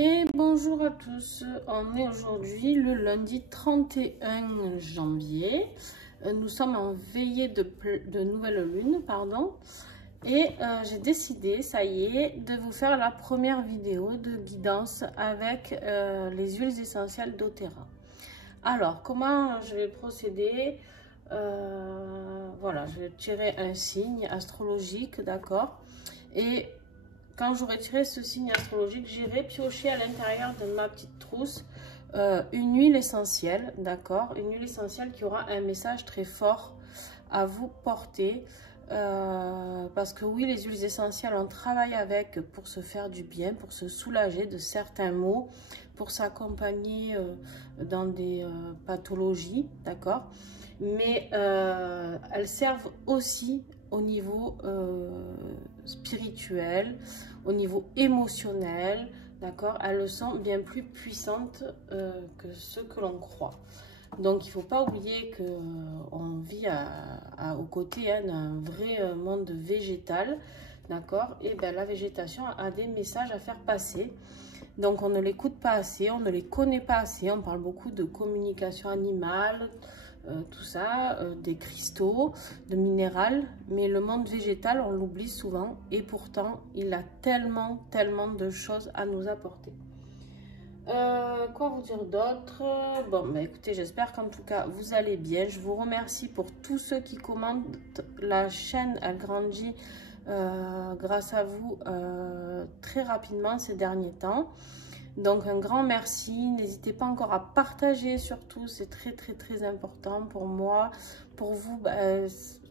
Et bonjour à tous, on est aujourd'hui le lundi 31 janvier. Nous sommes en veillée de nouvelle lune, pardon. Et j'ai décidé, ça y est, de vous faire la première vidéo de guidance avec les huiles essentielles doTERRA. Alors, comment je vais procéder? Voilà, je vais tirer un signe astrologique, d'accord? Et quand j'aurai tiré ce signe astrologique, j'irai piocher à l'intérieur de ma petite trousse une huile essentielle, d'accord? Une huile essentielle qui aura un message très fort à vous porter. Parce que oui, les huiles essentielles, on travaille avec pour se faire du bien, pour se soulager de certains maux, pour s'accompagner dans des pathologies, d'accord? Mais elles servent aussi au niveau spirituel, au niveau émotionnel, d'accord? Elles sont bien plus puissantes que ce que l'on croit. Donc, il ne faut pas oublier qu'on vit aux côtés d'un vrai monde végétal, d'accord? Et bien, la végétation a des messages à faire passer. Donc, on ne l'écoute pas assez, on ne les connaît pas assez. On parle beaucoup de communication animale, tout ça, des cristaux, de minéral. Mais le monde végétal, on l'oublie souvent. Et pourtant, il a tellement de choses à nous apporter. Quoi vous dire d'autre? Bon, bah écoutez, j'espère qu'en tout cas vous allez bien. Je vous remercie pour tous ceux qui commentent. La chaîne, elle grandit grâce à vous très rapidement ces derniers temps. Donc un grand merci. N'hésitez pas encore à partager, surtout, c'est très important pour moi. Pour vous, bah,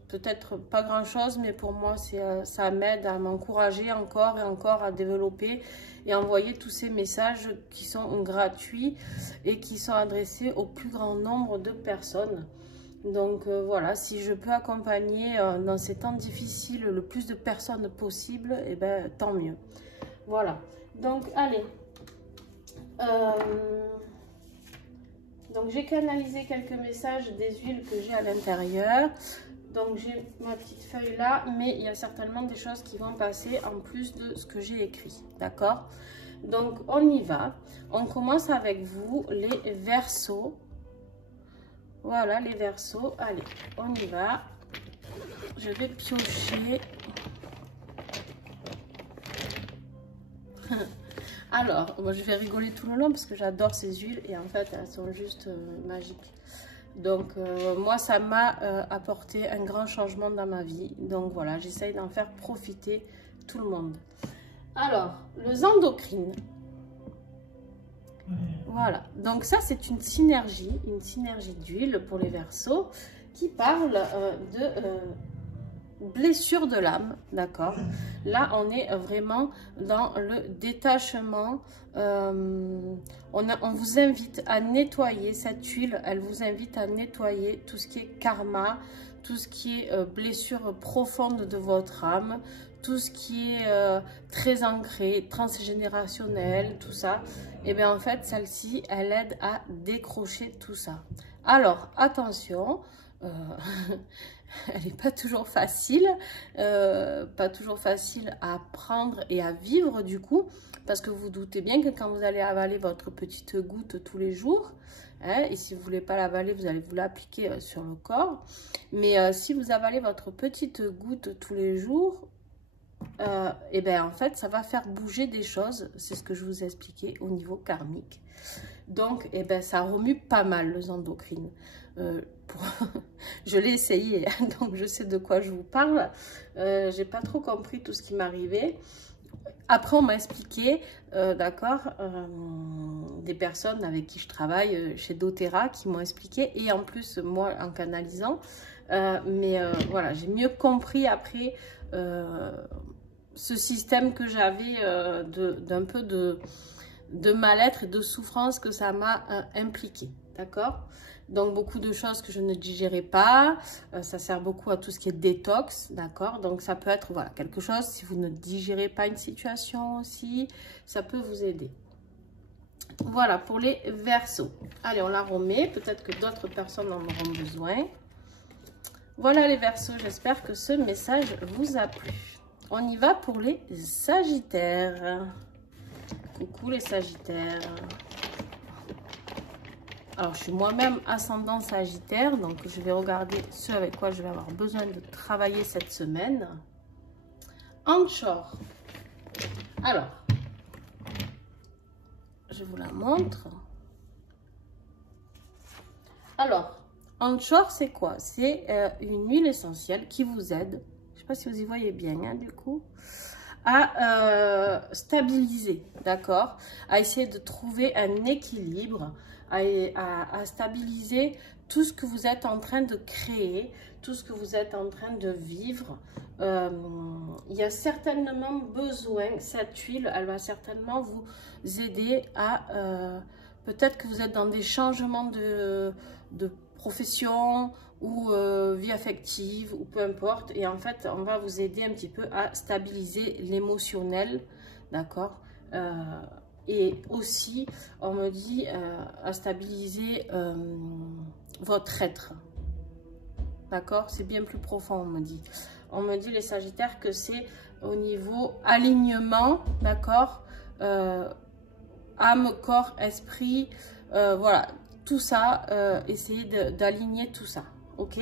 peut-être pas grand chose, mais pour moi ça m'aide à m'encourager encore et encore à développer et envoyer tous ces messages qui sont gratuits et qui sont adressés au plus grand nombre de personnes. Donc voilà, si je peux accompagner dans ces temps difficiles le plus de personnes possible, et ben tant mieux. Voilà, donc allez, donc j'ai canalisé quelques messages des huiles que j'ai à l'intérieur. Donc j'ai ma petite feuille là, mais il y a certainement des choses qui vont passer en plus de ce que j'ai écrit, d'accord? Donc on y va. On commence avec vous, les Verseaux. Voilà les Verseaux. Allez, on y va. Je vais piocher. Alors, moi je vais rigoler tout le long parce que j'adore ces huiles et en fait elles sont juste magiques. Donc moi ça m'a apporté un grand changement dans ma vie. Donc voilà, j'essaye d'en faire profiter tout le monde. Alors, les endocrines. Voilà, donc ça c'est une synergie d'huile pour les Verseaux qui parle de blessure de l'âme, d'accord? Là on est vraiment dans le détachement. On vous invite à nettoyer cette huile, elle vous invite à nettoyer tout ce qui est karma, tout ce qui est blessure profonde de votre âme, tout ce qui est très ancré, transgénérationnel, tout ça. Et bien en fait celle-ci elle aide à décrocher tout ça. Alors attention, elle n'est pas toujours facile, à prendre et à vivre du coup, parce que vous doutez bien que quand vous allez avaler votre petite goutte tous les jours, hein, et si vous ne voulez pas l'avaler, vous allez vous l'appliquer sur le corps, mais si vous avalez votre petite goutte tous les jours, et bien en fait ça va faire bouger des choses, c'est ce que je vous ai expliqué au niveau karmique. Donc et ben ça remue pas mal les endocrines. Je l'ai essayé, donc je sais de quoi je vous parle. J'ai pas trop compris tout ce qui m'arrivait. Après on m'a expliqué, d'accord, des personnes avec qui je travaille chez doTERRA qui m'ont expliqué, et en plus moi en canalisant, voilà, j'ai mieux compris après ce système que j'avais d'un peu de mal-être et de souffrance que ça m'a impliqué, d'accord? Donc beaucoup de choses que je ne digérais pas, ça sert beaucoup à tout ce qui est détox, d'accord? Donc ça peut être voilà quelque chose, si vous ne digérez pas une situation aussi, ça peut vous aider. Voilà pour les Verseaux. Allez, on la remet, peut-être que d'autres personnes en auront besoin. Voilà les Verseaux, j'espère que ce message vous a plu. On y va pour les Sagittaires. Coucou les Sagittaires. Alors, je suis moi-même ascendant Sagittaire, donc je vais regarder ce avec quoi je vais avoir besoin de travailler cette semaine. Anchor. Alors, je vous la montre. Alors, Anchor, c'est quoi? C'est une huile essentielle qui vous aide, je ne sais pas si vous y voyez bien, hein, du coup, à stabiliser, d'accord? À essayer de trouver un équilibre, à stabiliser tout ce que vous êtes en train de créer, tout ce que vous êtes en train de vivre. Il y a certainement besoin, cette huile, elle va certainement vous aider à... peut-être que vous êtes dans des changements de profession ou vie affective ou peu importe. Et en fait, on va vous aider un petit peu à stabiliser l'émotionnel, d'accord? Et aussi, on me dit à stabiliser votre être. D'accord? C'est bien plus profond, on me dit. On me dit, les Sagittaires, que c'est au niveau alignement, d'accord? Âme, corps, esprit, voilà. Tout ça, essayez d'aligner tout ça, ok?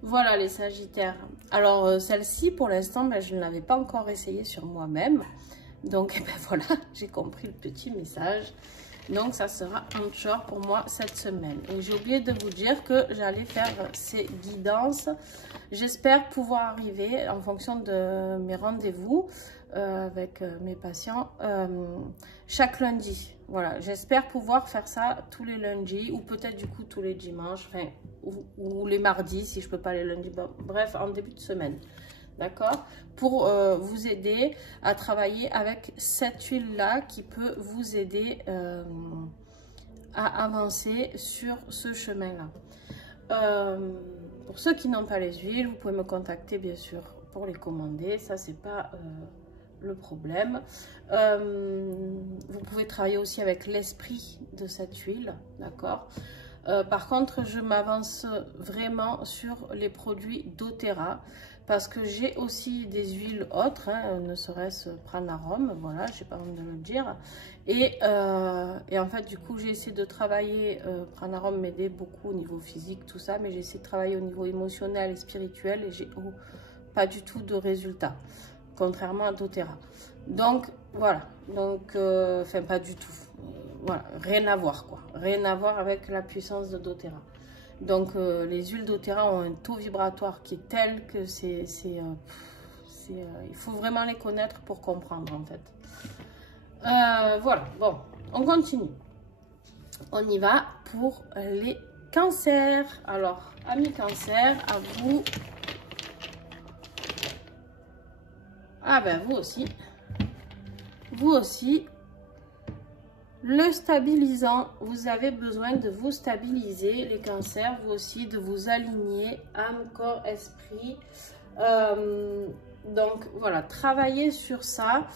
Voilà les Sagittaires. Alors, celle-ci, pour l'instant, ben, je ne l'avais pas encore essayée sur moi-même. Donc, ben, voilà, j'ai compris le petit message. Donc, ça sera Anchor pour moi cette semaine. Et j'ai oublié de vous dire que j'allais faire ces guidances. J'espère pouvoir arriver, en fonction de mes rendez-vous avec mes patients, chaque lundi. Voilà, j'espère pouvoir faire ça tous les lundis ou peut-être du coup tous les dimanches, enfin, ou les mardis si je peux pas les lundis. Bon, bref, en début de semaine. D'accord? Pour vous aider à travailler avec cette huile-là qui peut vous aider à avancer sur ce chemin-là. Pour ceux qui n'ont pas les huiles, vous pouvez me contacter bien sûr pour les commander. Ça, c'est pas le problème. Vous pouvez travailler aussi avec l'esprit de cette huile, d'accord? Par contre, je m'avance vraiment sur les produits doTERRA parce que j'ai aussi des huiles autres, hein, ne serait-ce Pranarum, voilà, j'ai pas honte de le dire. Et en fait, du coup, j'ai essayé de travailler, Pranarum m'aidait beaucoup au niveau physique, tout ça, mais j'ai essayé de travailler au niveau émotionnel et spirituel et j'ai pas du tout de résultats, contrairement à doTERRA. Donc, voilà, donc, enfin, pas du tout. Voilà, rien à voir, quoi. Rien à voir avec la puissance de doTERRA. Donc, les huiles doTERRA ont un taux vibratoire qui est tel que il faut vraiment les connaître pour comprendre, en fait. Voilà, bon, on continue. On y va pour les cancers. Alors, amis cancers, à vous. Ah ben, vous aussi. Vous aussi. Le stabilisant, vous avez besoin de vous stabiliser, les cancers, vous aussi, de vous aligner, âme, corps, esprit. Donc, voilà, travaillez sur ça.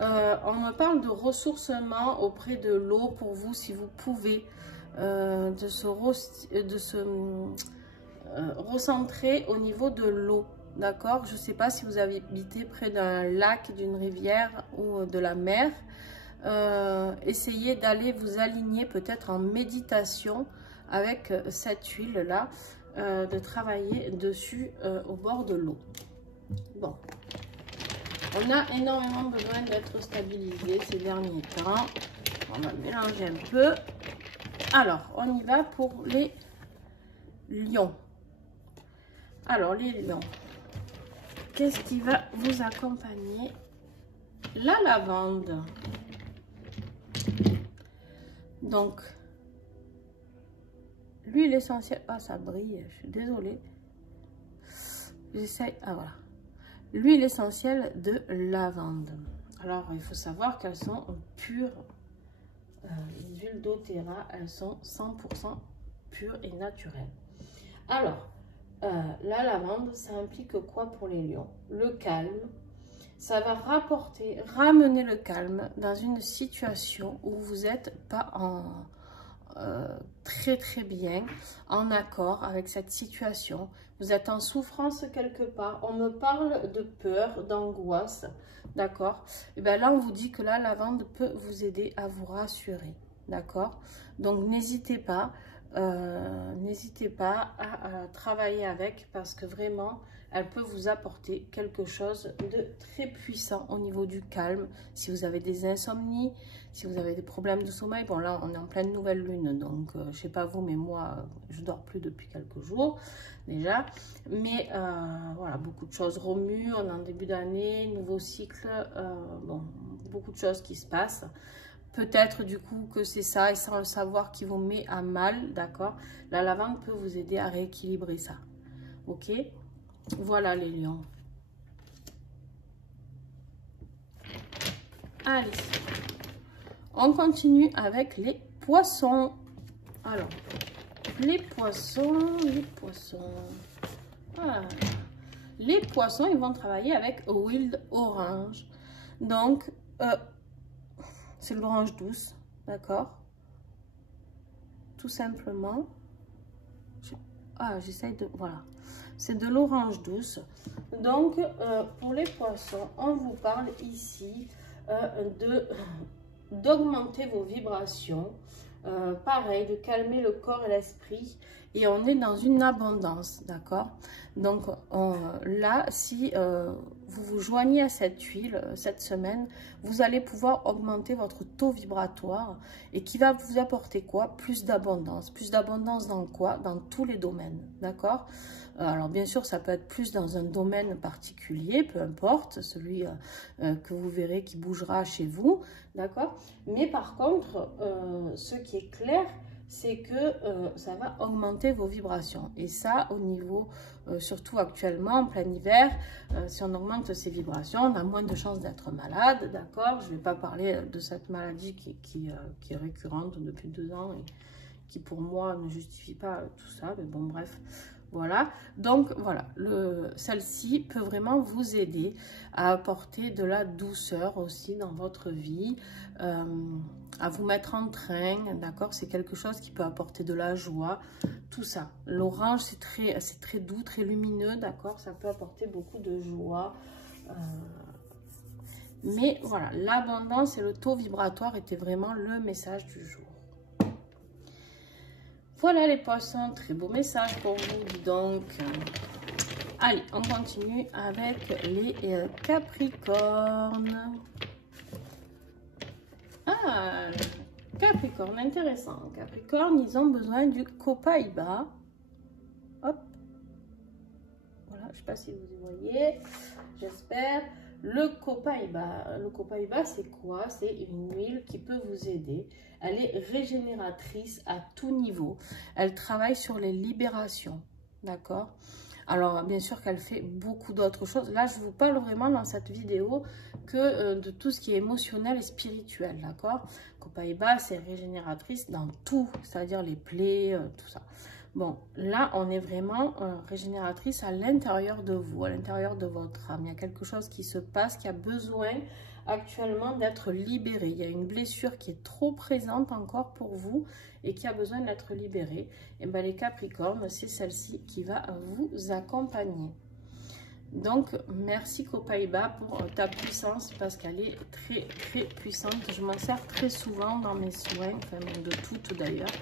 On me parle de ressourcement auprès de l'eau pour vous, si vous pouvez, de se recentrer au niveau de l'eau. D'accord? Je ne sais pas si vous habitez près d'un lac, d'une rivière ou de la mer. Essayez d'aller vous aligner peut-être en méditation avec cette huile là, de travailler dessus au bord de l'eau. Bon, on a énormément besoin d'être stabilisé ces derniers temps. On va mélanger un peu. Alors, on y va pour les lions. Alors, les lions, qu'est-ce qui va vous accompagner? La lavande. Donc, l'huile essentielle. Ah, ça brille, je suis désolée. J'essaye. Ah, voilà. L'huile essentielle de lavande. Alors, il faut savoir qu'elles sont pures. Les huiles doTERRA, elles sont 100% pures et naturelles. Alors, la lavande, ça implique quoi pour les lions? Le calme. Ça va ramener le calme dans une situation où vous n'êtes pas très très bien en accord avec cette situation. Vous êtes en souffrance quelque part. On me parle de peur, d'angoisse, d'accord? Et bien là, on vous dit que la lavande peut vous aider à vous rassurer, d'accord? Donc, n'hésitez pas à travailler avec parce que vraiment, elle peut vous apporter quelque chose de très puissant au niveau du calme. Si vous avez des insomnies, si vous avez des problèmes de sommeil, bon là on est en pleine nouvelle lune, donc je sais pas vous, mais moi je dors plus depuis quelques jours déjà. Mais voilà, beaucoup de choses remuent, on est en début d'année, nouveau cycle, bon, beaucoup de choses qui se passent. Peut-être du coup que c'est ça, et sans le savoir, qui vous met à mal, d'accord? La lavande peut vous aider à rééquilibrer ça, ok? Voilà les lions. Allez, on continue avec les poissons. Alors, les poissons. Ah, les poissons, ils vont travailler avec Wild Orange. Donc, c'est de l'orange douce, d'accord? Tout simplement. J'essaye de... Voilà. C'est de l'orange douce. Donc, pour les poissons, on vous parle ici d'augmenter vos vibrations. Pareil, de calmer le corps et l'esprit. Et on est dans une abondance, d'accord? Donc, là, si vous vous joignez à cette huile cette semaine, vous allez pouvoir augmenter votre taux vibratoire et qui va vous apporter quoi? Plus d'abondance. Plus d'abondance dans quoi? Dans tous les domaines, d'accord? Alors, bien sûr, ça peut être plus dans un domaine particulier, peu importe, celui que vous verrez qui bougera chez vous, d'accord? Mais par contre, ce qui est clair, c'est que ça va augmenter vos vibrations. Et ça, au niveau, surtout actuellement, en plein hiver, si on augmente ses vibrations, on a moins de chances d'être malade, d'accord? Je ne vais pas parler de cette maladie qui est récurrente depuis 2 ans et qui, pour moi, ne justifie pas tout ça. Mais bon, bref, voilà. Donc, voilà, celle-ci peut vraiment vous aider à apporter de la douceur aussi dans votre vie, à vous mettre en train, d'accord? C'est quelque chose qui peut apporter de la joie, tout ça. L'orange, c'est très doux, très lumineux, d'accord? Ça peut apporter beaucoup de joie. Mais voilà, l'abondance et le taux vibratoire étaient vraiment le message du jour. Voilà les poissons, très beau message pour vous, dis donc. Allez, on continue avec les Capricornes. Ah, Capricorne, intéressant. Capricorne, ils ont besoin du copaïba. Hop. Voilà, je ne sais pas si vous y voyez, j'espère. Le copaïba, c'est quoi? C'est une huile qui peut vous aider. Elle est régénératrice à tout niveau. Elle travaille sur les libérations, d'accord? Alors, bien sûr qu'elle fait beaucoup d'autres choses. Là, je vous parle vraiment dans cette vidéo que de tout ce qui est émotionnel et spirituel, d'accord? Copaïba, c'est régénératrice dans tout, c'est-à-dire les plaies, tout ça. Bon, là, on est vraiment régénératrice à l'intérieur de vous, à l'intérieur de votre âme. Il y a quelque chose qui se passe, qui a besoin actuellement d'être libéré. Il y a une blessure qui est trop présente encore pour vous et qui a besoin d'être libérée. Et bien, les Capricornes, c'est celle-ci qui va vous accompagner. Donc, merci Copaïba pour ta puissance parce qu'elle est très, très puissante. Je m'en sers très souvent dans mes soins, enfin de toutes d'ailleurs.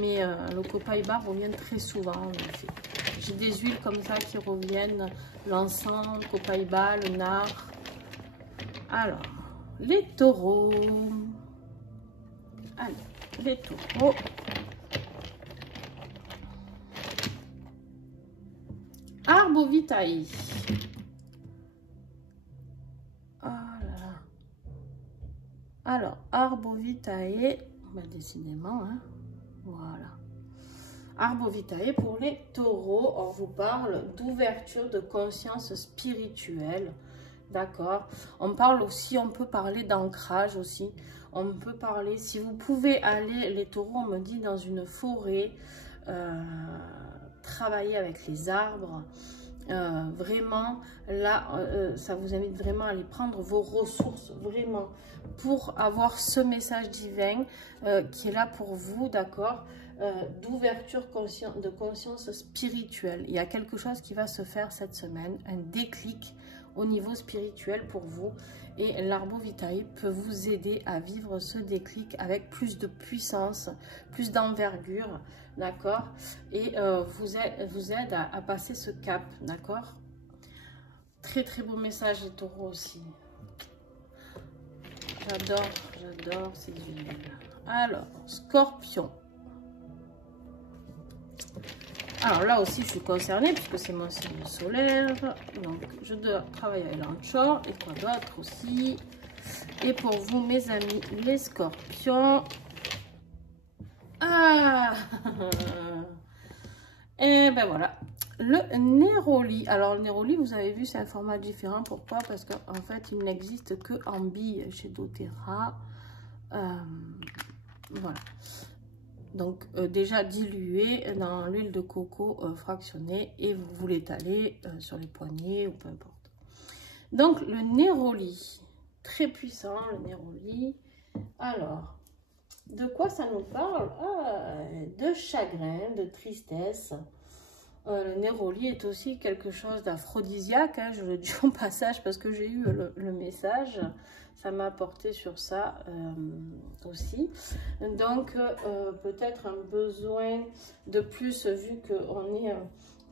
Mais le copaïba revient très souvent. J'ai des huiles comme ça qui reviennent. L'encens, le copaïba, le nard. Alors, les taureaux. Allez, les taureaux. Arbovitae. Ah là là. Alors, Arbovitae. Bah, décidément, hein. Voilà. Arbovitae pour les taureaux, on vous parle d'ouverture de conscience spirituelle, d'accord? On parle aussi, on peut parler d'ancrage aussi. On peut parler, si vous pouvez aller, les taureaux, on me dit, dans une forêt, travailler avec les arbres, vraiment, là, ça vous invite vraiment à aller prendre vos ressources, vraiment, pour avoir ce message divin qui est là pour vous, d'accord, d'ouverture de conscience spirituelle. Il y a quelque chose qui va se faire cette semaine, un déclic au niveau spirituel pour vous. Et l'arbre vitae peut vous aider à vivre ce déclic avec plus de puissance, plus d'envergure, d'accord? Et vous aide à passer ce cap, d'accord? Très très beau message les taureaux aussi. J'adore ces huiles. Alors, Scorpion. Alors là aussi, je suis concernée puisque c'est mon signe solaire. Donc, je dois travailler avec l'anchor et quoi d'autre aussi. Et pour vous, mes amis, les scorpions. Ah et ben voilà. Le Néroli. Alors, le Néroli, vous avez vu, c'est un format différent. Pourquoi? Parce qu'en fait, il n'existe que en bille chez doTERRA. Voilà. Donc, déjà dilué dans l'huile de coco fractionnée et vous l'étalez sur les poignets ou peu importe. Donc, le Néroli, très puissant, le Néroli. Alors, de quoi ça nous parle? De chagrin, de tristesse. Le Néroli est aussi quelque chose d'aphrodisiaque, hein, je le dis au passage parce que j'ai eu le message. Ça m'a apporté sur ça aussi. Donc, peut-être un besoin de plus, vu qu'on est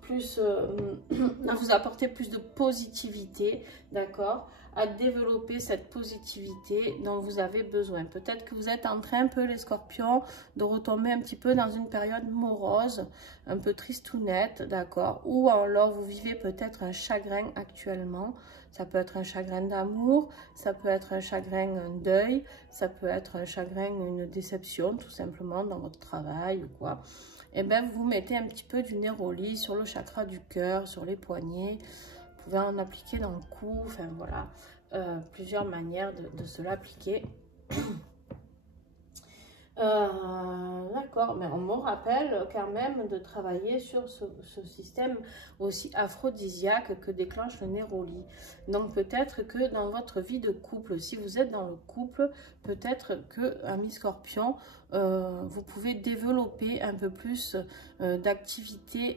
plus, à vous apporter plus de positivité, d'accord, à développer cette positivité dont vous avez besoin. Peut-être que vous êtes en train, un peu les scorpions, de retomber un petit peu dans une période morose, un peu tristounette, d'accord, ou alors vous vivez peut-être un chagrin actuellement. Ça peut être un chagrin d'amour, ça peut être un chagrin, un deuil, ça peut être un chagrin, une déception, tout simplement, dans votre travail ou quoi. Et bien, vous mettez un petit peu du Néroli sur le chakra du cœur, sur les poignets. Vous pouvez en appliquer dans le cou, enfin voilà, plusieurs manières de se l'appliquer. D'accord, mais on me rappelle quand même de travailler sur ce système aussi aphrodisiaque que déclenche le Néroli. Donc peut-être que dans votre vie de couple, si vous êtes dans le couple, peut-être que, ami Scorpion, vous pouvez développer un peu plus d'activité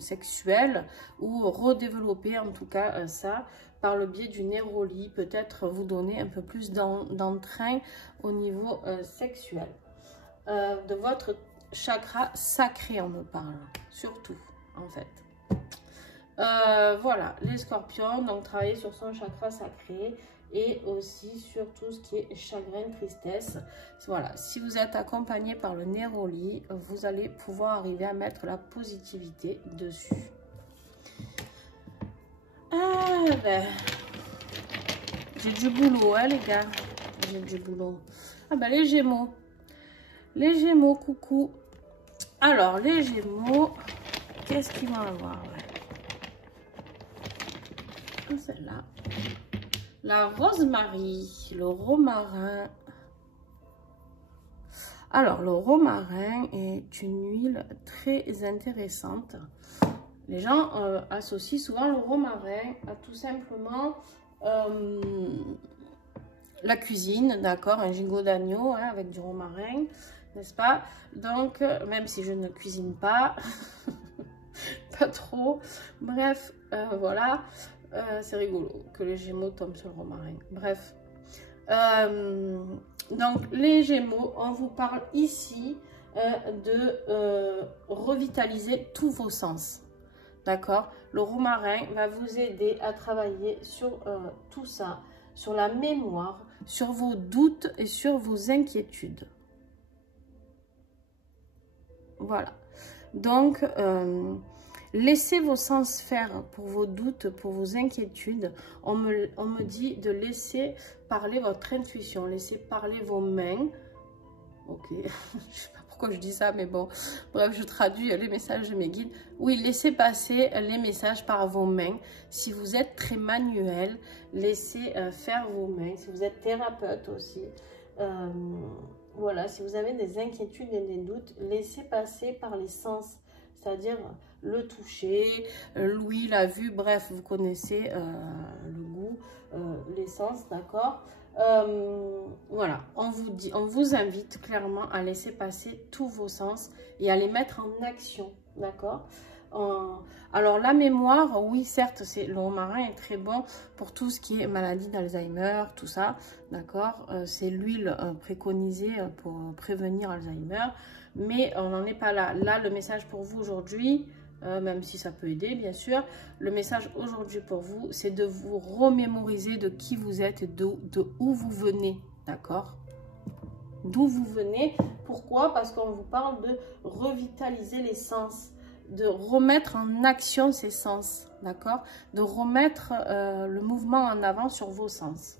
sexuelle ou redévelopper en tout cas ça par le biais du Néroli, peut-être vous donner un peu plus d'entrain au niveau sexuel. De votre chakra sacré, on me parle, surtout, en fait. Voilà, les scorpions, donc travailler sur son chakra sacré et aussi sur tout ce qui est chagrin, tristesse. Voilà, si vous êtes accompagné par le Néroli, vous allez pouvoir arriver à mettre la positivité dessus. Ah ben, j'ai du boulot, hein, les gars, j'ai du boulot. Ah ben, les Gémeaux. Les Gémeaux, coucou. Alors, les Gémeaux, qu'est-ce qu'ils vont avoir? Celle-là. La Rosemarie, le romarin. Alors, le romarin est une huile très intéressante. Les gens associent souvent le romarin à tout simplement la cuisine, d'accord, un gigot d'agneau hein, avec du romarin, n'est-ce pas? Donc, même si je ne cuisine pas, pas trop, bref, voilà, c'est rigolo que les Gémeaux tombent sur le romarin. Bref, donc les Gémeaux, on vous parle ici de revitaliser tous vos sens. D'accord? Le romarin va vous aider à travailler sur tout ça, sur la mémoire, sur vos doutes et sur vos inquiétudes. Voilà. Donc, laissez vos sens faire pour vos doutes, pour vos inquiétudes. On me dit de laisser parler votre intuition, laisser parler vos mains. Ok, je sais pas pourquoi je dis ça, mais bon, bref, je traduis les messages de mes guides. Oui, laissez passer les messages par vos mains. Si vous êtes très manuel, laissez faire vos mains. Si vous êtes thérapeute aussi, voilà, si vous avez des inquiétudes et des doutes, laissez passer par les sens. c'est-à-dire le toucher, l'ouïe, la vue, bref, vous connaissez le goût, l'essence, d'accord? Voilà, on vous invite clairement à laisser passer tous vos sens et à les mettre en action, d'accord? Alors la mémoire, oui certes, le romarin est très bon pour tout ce qui est maladie d'Alzheimer, tout ça, d'accord? C'est l'huile préconisée pour prévenir Alzheimer, mais on n'en est pas là. Là, le message pour vous aujourd'hui, même si ça peut aider bien sûr, le message aujourd'hui pour vous, c'est de vous remémoriser de qui vous êtes et de où vous venez, d'accord? D'où vous venez. Pourquoi? Parce qu'on vous parle de revitaliser les sens, de remettre en action ces sens, d'accord? De remettre le mouvement en avant sur vos sens.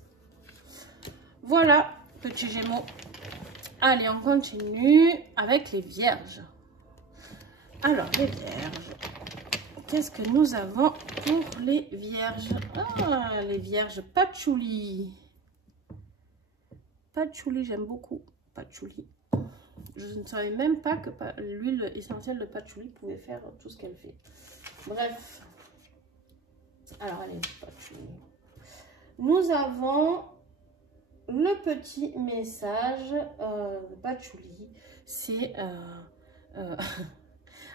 Voilà, petits Gémeaux. Allez, on continue avec les Vierges. Alors, les Vierges, qu'est-ce que nous avons pour les Vierges? Ah, les Vierges, patchouli. Patchouli, j'aime beaucoup. Patchouli. Je ne savais même pas que l'huile essentielle de patchouli pouvait faire tout ce qu'elle fait. Bref. Alors, allez, patchouli. Nous avons le petit message de patchouli. C'est...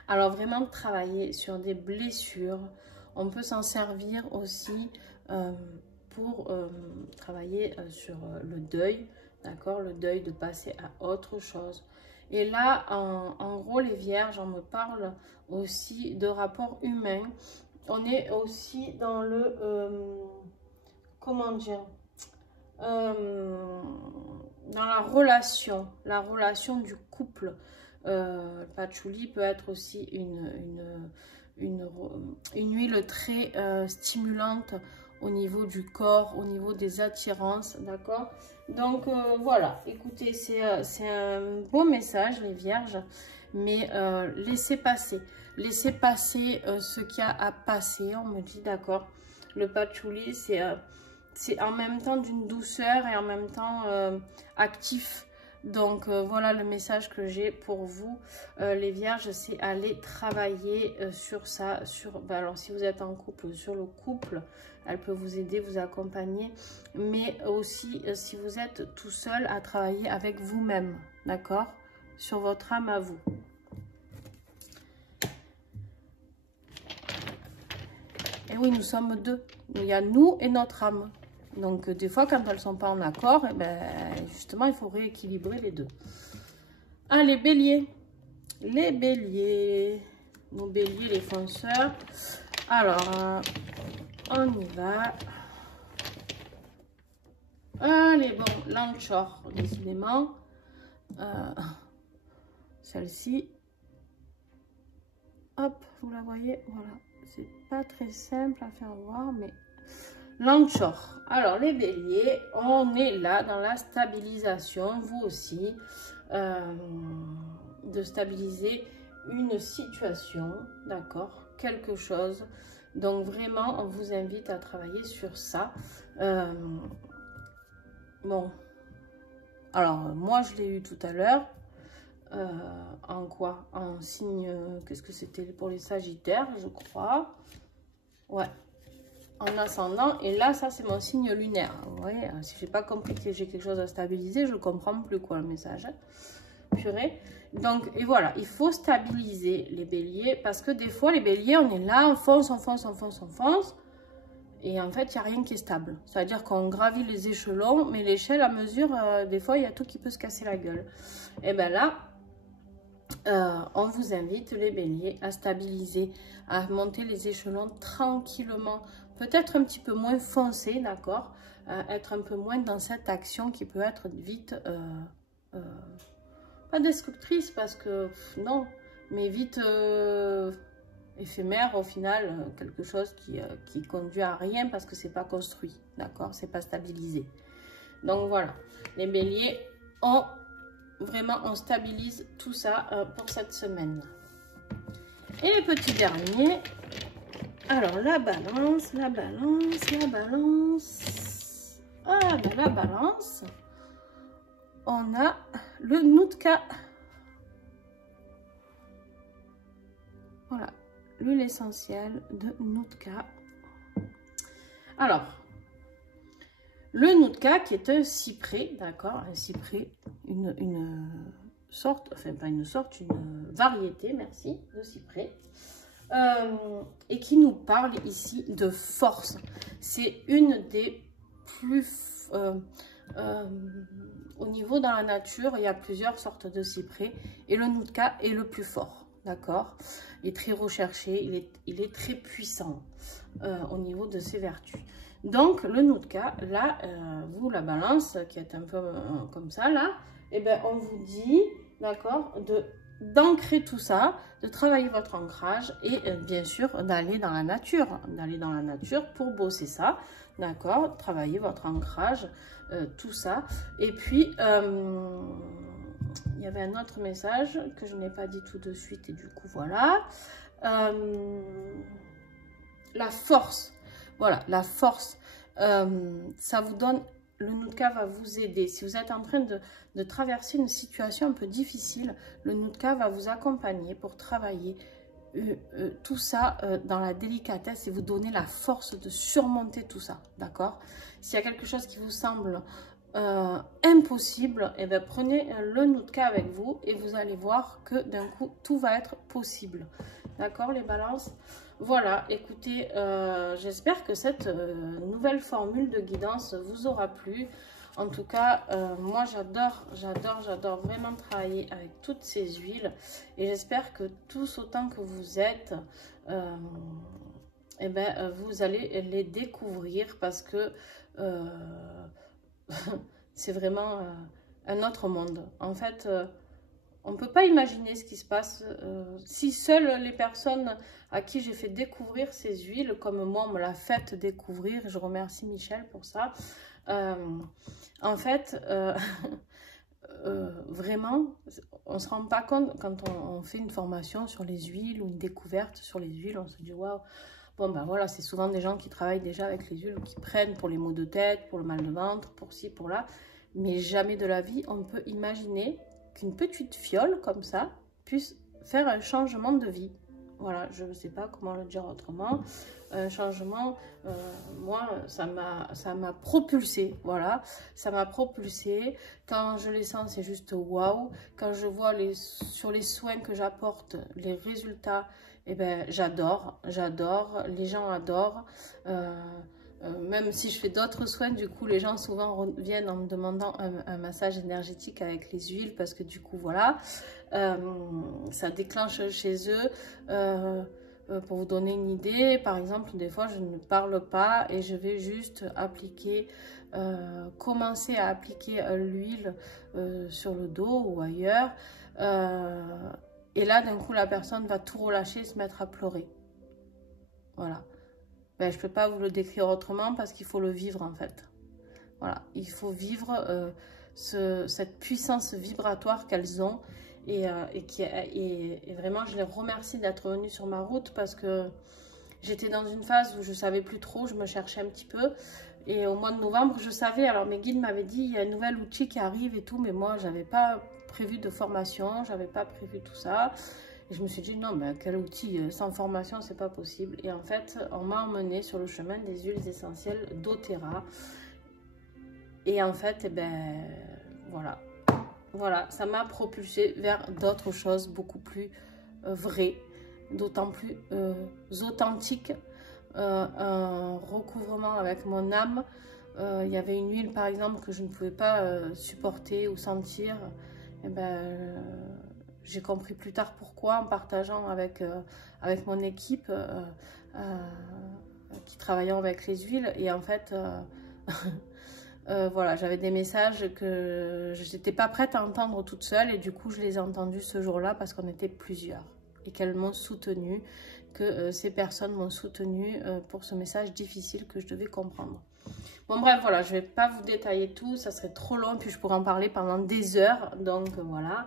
alors, vraiment, travailler sur des blessures. On peut s'en servir aussi pour travailler sur le deuil. D'accord, le deuil, de passer à autre chose. Et là, en gros, les Vierges, on me parle aussi de rapport humain. On est aussi dans le, comment dire, dans la relation du couple. Patchouli peut être aussi une huile très stimulante au niveau du corps, au niveau des attirances, d'accord? Donc voilà, écoutez, c'est un beau message les Vierges, mais laissez passer ce qu'il y a à passer, on me dit, d'accord? Le patchouli, c'est en même temps d'une douceur et en même temps actif. Donc voilà le message que j'ai pour vous les Vierges, c'est aller travailler sur ça, alors si vous êtes en couple, sur le couple, elle peut vous aider, vous accompagner, mais aussi si vous êtes tout seul, à travailler avec vous-même, d'accord, sur votre âme à vous. Et oui, nous sommes deux, il y a nous et notre âme. Donc, des fois, quand elles ne sont pas en accord, eh ben, justement, il faut rééquilibrer les deux. Ah, les béliers. Les béliers. Nos béliers, les fonceurs. Alors, on y va. Allez, bon, l'anchor, décidément. Celle-ci. Hop, vous la voyez, voilà. C'est pas très simple à faire voir, mais... L'anchor. Alors, les béliers, on est là dans la stabilisation, vous aussi, de stabiliser une situation, d'accord, quelque chose. Donc, vraiment, on vous invite à travailler sur ça. Bon, alors, moi, je l'ai eu tout à l'heure. En quoi? En signe, qu'est-ce que c'était pour les Sagittaires, je crois. Ouais. En ascendant, et là ça c'est mon signe lunaire. Vous voyez, si j'ai pas compris que j'ai quelque chose à stabiliser, je comprends plus quoi le message, purée. Donc et voilà, il faut stabiliser les béliers, parce que des fois les béliers, on est là, on fonce, et en fait il n'y a rien qui est stable, c'est à dire qu'on gravit les échelons, mais l'échelle à mesure, des fois il y a tout qui peut se casser la gueule. Et ben là on vous invite les béliers à stabiliser, à monter les échelons tranquillement, peut-être un petit peu moins foncé, d'accord, être un peu moins dans cette action qui peut être vite, pas destructrice parce que non, mais vite éphémère au final, quelque chose qui conduit à rien parce que c'est pas construit, d'accord, c'est pas stabilisé. Donc voilà, les béliers, on stabilise tout ça pour cette semaine. Et les petits derniers, alors la balance. Ah ben la balance, on a le Noutka. Voilà, l'huile essentielle de Nootka. Alors, le Nootka qui est un cyprès, d'accord, un cyprès, une sorte, enfin pas une sorte, une variété, merci, de cyprès. Et qui nous parle ici de force. C'est une des plus... au niveau dans la nature, il y a plusieurs sortes de cyprès et le Nootka est le plus fort, d'accord? Il est très recherché, il est très puissant au niveau de ses vertus. Donc le Nootka, là, vous la balance qui est un peu comme ça, là, et ben on vous dit, d'accord, d'ancrer tout ça, de travailler votre ancrage et bien sûr d'aller dans la nature pour bosser ça, d'accord, travailler votre ancrage, tout ça. Et puis il y avait un autre message que je n'ai pas dit tout de suite et du coup voilà, la force, voilà, la force, ça vous donne. Le Nootka va vous aider. Si vous êtes en train de traverser une situation un peu difficile, le Nootka va vous accompagner pour travailler tout ça dans la délicatesse et vous donner la force de surmonter tout ça, d'accord? S'il y a quelque chose qui vous semble impossible, et bien prenez le Nootka avec vous et vous allez voir que d'un coup, tout va être possible. D'accord, les balances? Voilà, écoutez, j'espère que cette nouvelle formule de guidance vous aura plu. En tout cas, moi j'adore vraiment travailler avec toutes ces huiles. Et j'espère que tous autant que vous êtes, eh ben, vous allez les découvrir parce que c'est vraiment un autre monde. En fait, on ne peut pas imaginer ce qui se passe si seules les personnes à qui j'ai fait découvrir ces huiles, comme moi on me l'a fait découvrir, je remercie Michel pour ça. En fait, vraiment, on ne se rend pas compte quand on fait une formation sur les huiles ou une découverte sur les huiles, on se dit waouh. Bon ben voilà, c'est souvent des gens qui travaillent déjà avec les huiles ou qui prennent pour les maux de tête, pour le mal de ventre, pour ci, pour là. Mais jamais de la vie, on peut imaginer qu'une petite fiole comme ça puisse faire un changement de vie. Voilà, je ne sais pas comment le dire autrement. Un changement, moi, ça m'a propulsé. Voilà, ça m'a propulsé. Quand je les sens, c'est juste waouh. Quand je vois sur les soins que j'apporte, les résultats, eh ben, j'adore. Les gens adorent. Même si je fais d'autres soins, du coup, les gens souvent reviennent en me demandant un massage énergétique avec les huiles parce que du coup, voilà, ça déclenche chez eux. Pour vous donner une idée, par exemple, des fois, je ne parle pas et je vais juste appliquer, commencer à appliquer l'huile sur le dos ou ailleurs. Et là, d'un coup, la personne va tout relâcher et se mettre à pleurer. Voilà. Ben, je ne peux pas vous le décrire autrement parce qu'il faut le vivre en fait. Voilà, il faut vivre cette puissance vibratoire qu'elles ont et vraiment je les remercie d'être venues sur ma route parce que j'étais dans une phase où je ne savais plus trop, je me cherchais un petit peu et au mois de novembre je savais, alors mes guides m'avaient dit il y a un nouvel outil qui arrive et tout, mais moi je n'avais pas prévu de formation, je n'avais pas prévu tout ça. Et je me suis dit, non, mais quel outil, sans formation, c'est pas possible. Et en fait, on m'a emmené sur le chemin des huiles essentielles d'Oterra. Et en fait, eh ben, voilà. Voilà, ça m'a propulsé vers d'autres choses beaucoup plus vraies, d'autant plus authentiques. Un recouvrement avec mon âme. Il y avait une huile, par exemple, que je ne pouvais pas supporter ou sentir. Et ben... j'ai compris plus tard pourquoi en partageant avec mon équipe qui travaillait avec les huiles. Et en fait, voilà, j'avais des messages que je n'étais pas prête à entendre toute seule. Et du coup, je les ai entendus ce jour-là parce qu'on était plusieurs. Et qu'elles m'ont soutenue, que ces personnes m'ont soutenue pour ce message difficile que je devais comprendre. Bon bref, voilà, je ne vais pas vous détailler tout, ça serait trop long. Puis je pourrais en parler pendant des heures. Donc voilà.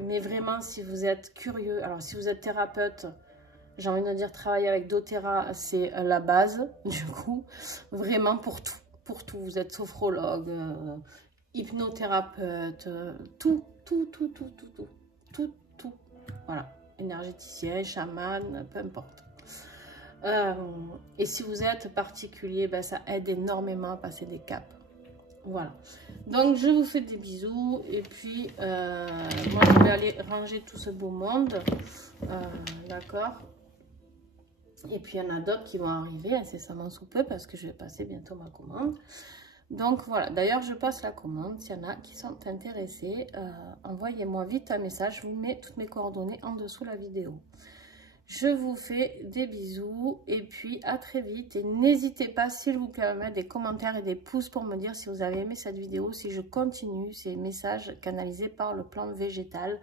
Mais vraiment, si vous êtes curieux, alors si vous êtes thérapeute, j'ai envie de dire travailler avec doTERRA, c'est la base, du coup, vraiment pour tout, vous êtes sophrologue, hypnothérapeute, tout, voilà, énergéticien, chaman, peu importe. Et si vous êtes particulier, ben, ça aide énormément à passer des caps. Voilà. Donc, je vous fais des bisous. Et puis, moi, je vais aller ranger tout ce beau monde. D'accord. Et puis, il y en a d'autres qui vont arriver incessamment sous peu parce que je vais passer bientôt ma commande. Donc, voilà. D'ailleurs, je passe la commande. S'il y en a qui sont intéressés, envoyez-moi vite un message. Je vous mets toutes mes coordonnées en dessous de la vidéo. Je vous fais des bisous et puis à très vite. Et n'hésitez pas, s'il vous plaît, à mettre des commentaires et des pouces pour me dire si vous avez aimé cette vidéo, si je continue ces messages canalisés par le plan végétal,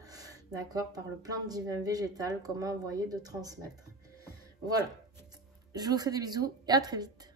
d'accord, par le plan divin végétal, comment envoyer de transmettre. Voilà, je vous fais des bisous et à très vite.